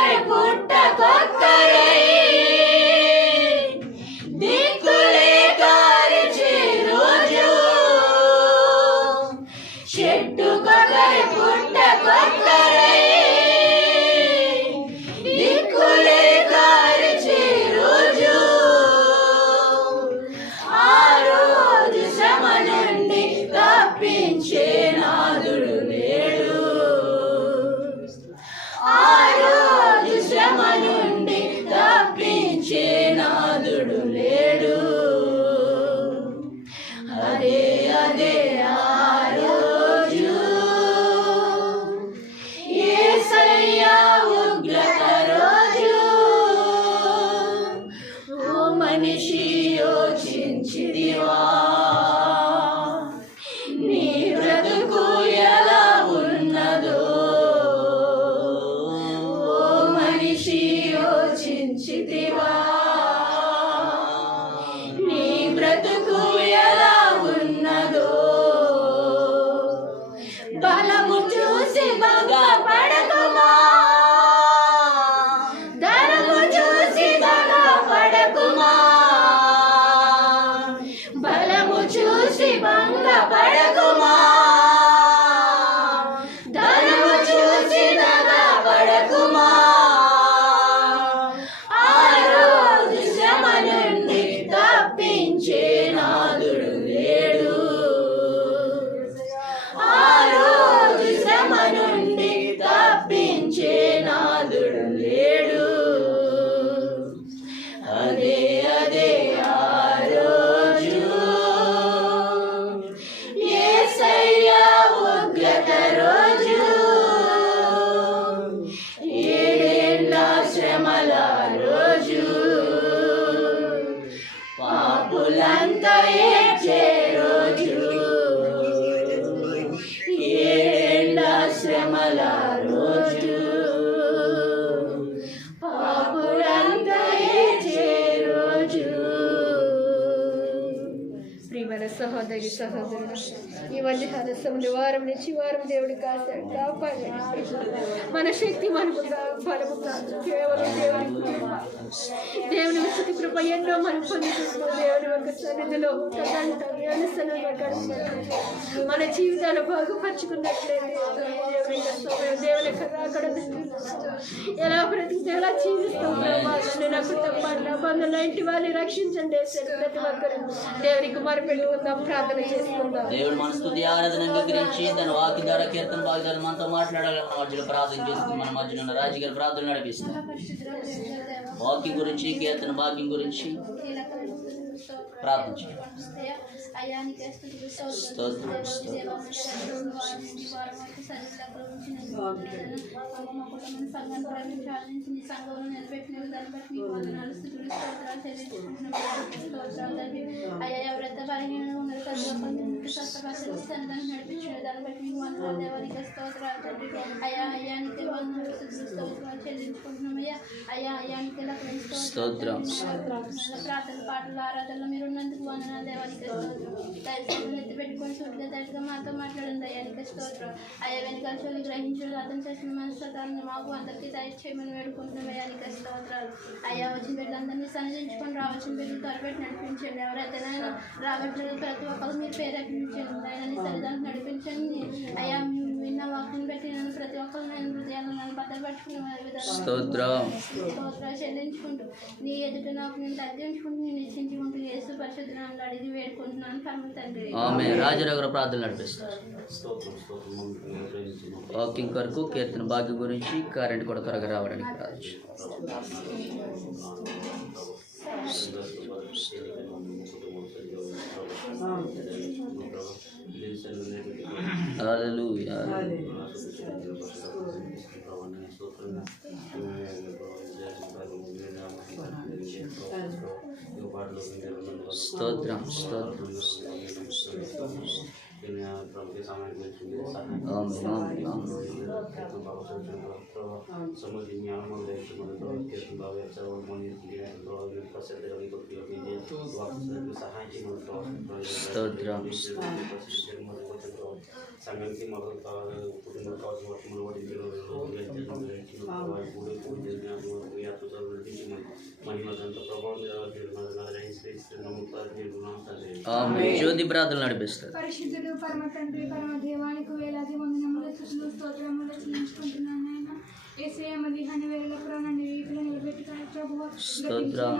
కొక్కరే పుట్టకొక్కరై దిక్కులే కారిచే రోజు చెట్టు కొక్కరే పుట్టకొక్కరై దిక్కులే కారిచే రోజు ఆ రోజు శ్రమ నుండి తప్పించే నాదుడు లేడు ఆ రోజు శ్రమ నుండి తప్పించే నాదుడు లేడు అదే అదే ఆ రోజు యేసయ్యా ఉగ్రత రోజు ఓ మనిషి యోచించితివా నీ బ్రతుకు ఎలా ఉన్నదో ఓ మనిషి యోచించితివా నీ బ్రతుకు ఎలా ఉన్నదో బలము చూసి భంగపడకుమా ధనము చూసి భంగపడకుమా బలము చూసి భంగపడకుమా ధనము చూసి భంగపడకుమా ఆ రోజు శ్రమ నుండి తప్పించే నాదుడు లేడు ఆ రోజు శ్రమ నుండి తప్పించే నాదుడు లేడు అదే అదే ఆ రోజు యేసయ్యా ఉగ్రత రోజు ఏడేళ్ళ శ్రమల రోజు పాపులంతా ఏడ్చే రోజు ఏడేళ్ళ శ్రమల రోజు పాపులంతా ఏడ్చే రోజు. ప్రియమైన సహోదరి సహోదరుడు ఈ మధ్యాహ్న సమయంలో వారం నుంచి వారం దేవుడి కాశాడు కాపాడాడు మన శక్తి మనకు బలము కాదు కేవలం దేవుని విశుద్ధి కృప ఎన్నో మనం పొందుతున్నాం దేవుని ఒక సన్నిధిలో దేవుని సన్నిధిలో గడుపుతున్నాం మన జీవితాలు బాగుపరుచుకున్నట్లయితే దేవుని యొక్క రాకడ ఎలా బ్రతికితే ఎలా జీవిస్తాం నా కుటుంబాన్ని నా బంధువుల ఇంటి వారిని రక్షించండి ప్రతి ఒక్కరు దేవునికి మొరపెట్టుకుందాం ప్రార్థన చేసుకుందాం. దేవుడు మన స్తుతి ఆరాధన అంగీకరించి తన వాక్య ద్వారా కీర్తన భాగాలు మనతో మాట్లాడాలి. మన మధ్యలో ప్రార్థన చేసుకుని మన మధ్యలో ఉన్న రాజుగారి ప్రార్థన నడిపిస్తాం. వాక్యం గురించి కీర్తన భాగ్యం గురించి ప్రార్థన చేయాలి. అయ్యా ఎవరైతే బలహీనంగా ఉన్నారు కదా స్వస్థపరిచిన నడిపించిన దాన్ని బట్టి మీకు వందనాలు దేవానికి స్తోత్రాలు తండ్రి. అయ్యా అయ్యానికి వందనాలు స్తోత్రాలు చెల్లించుకుంటున్నామయ్యా. అయ్యా అయ్యానికి ప్రార్థన పాటలు ఆరాధనలో మీరు ఉన్నందుకు వందనాలు దేవానికి స్తోత్రం. దయచేసి ఎత్తి పెట్టుకొని సూటిగా దయగా మాతో మాట్లాడండి అయ్యానికి స్తోత్రం. అయ్యా వెనుకల చోలి గ్రహించడం అతను చేసిన మనస్తత్వాన్ని మాకు అందరికీ దయచేయమని వేడుకుంటున్నాం అయ్యానికి స్తోత్రాలు. అయ్యా వచ్చిన బిడ్డలందరినీ సన్నిధించుకొని రావచ్చిన బిడ్డలు త్వరపెట్టి నడిపించండి. ఎవరైతే రావట్లేదు ప్రతి ఒక్కరు మీరు ప్రేరేపించండి. ఆయన సరిదానికి నడిపించండి. అయ్యా విన్న వాక్యం పెట్టి నన్ను ప్రతి ఒక్కరు నేను హృదయాలను నన్ను భద్రపరుచుకునే విధానం చెల్లించుకుంటూ నీ ఎదుట నాకు నేను తగ్గించుకుంటూ నేను నిశ్చించుకుంటూ యేసు పరిశుద్ధ నామములో అడిగి వేడుకుంటున్నాను పరమ తండ్రి. ఆమేన్. రాజుగారు ప్రార్థన నడిపిస్తారు. వాకింగ్ కొరకు కీర్తన భాగ్యం గురించి కరెంట్ కూడా త్వరగా రావడానికి ప్రార్థించు. హల్లెలూయా. స్తోత్రం స్తోత్రం. సంఘానికి మాకు కుటుంబం కావాల్సిన వర్షములు ఆమేన్. జ్యోతి ప్రార్థనలు నడిపిస్తారు. పరిశుద్ధుడు పరమ తండ్రి పరమ దేవానికి వేలాది వందనములు స్తుతులు స్తోత్రములు చెల్లించుకుంటున్నాను నాయన. యేసయ్య మదిహాని వేళలకు నన్ను వీధిలో నిలబెట్టుకుని ప్రభువా, స్తోత్రం,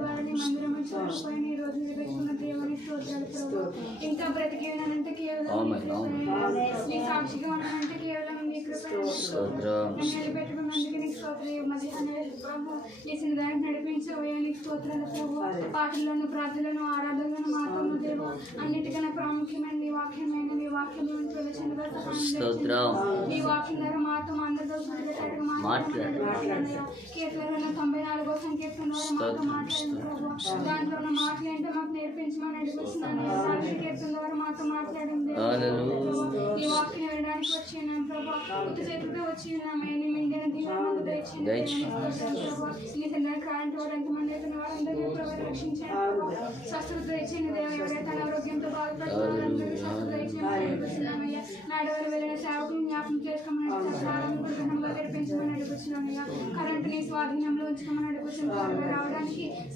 వారిని మందిరము చూడకపోయిన ఈ రోజు నిలబెట్టుకున్న దేవుని స్తోత్రాలు ప్రభువా. ఇంకా బ్రతికి ఉన్నానంటే కేవలం నీ కృపే. నీ సాక్షిగా ఉన్నానంటే కేవలం నీ కృపే. స్తోత్రం. నన్ను నిలబెట్టుకున్నందుకు నీకు స్తోత్రం. మదిహాని వేళ ప్రభు నీ సన్నిధానికి నడిపించబోయే నీకు స్తోత్రాలు ప్రభువా. పాటలను ప్రార్థనలను ఆరాధనలను మాత్రము దేవా, అన్నిటికన్నా ప్రాముఖ్యమైన నీ వాక్యమైన నీ వాక్యం వెలుచుండగా స్తోత్రం. నీ వాక్యం ద్వారా మాతో అందరితో మాట్లాడు. కీర్తనలో 94వ సంకీర్తన ద్వారా మాతో మాట్లాడిన ప్రభువా, దాంట్లో ఉన్న మాటలు ఏంటో మాకు నేర్పించమని అడుగుతున్నాను. కీర్తన ద్వారా మాతో మాట్లాడింది ఈ వాక్యం వినడానికి వచ్చి ఉన్నాం ప్రభా. ఉత్త చేతులతో వచ్చి ఉన్నామే. నీ మింగిన దీవెనలు దయచేయండి. నీ తండ్రి కాంటి వారు ఎంతమంది అయితే వారందరినీ ప్రభు రక్షించండి. స్వస్థత దయచేయండి దేవ. ఎవరైతే అనారోగ్యంతో బాధపడుతున్నారో స్వస్థత దయచేయండి అడుగుతున్నామయ్యా. నాడవారు వెళ్ళిన సేవకులు జ్ఞాపకం చేసుకోమని గ్రహంలో గడిపించమని అడుగుతున్నామయ్యా. కరెంట్ నీ స్వాధీనంలో ఉంచుకోమని అడుగుతున్నాం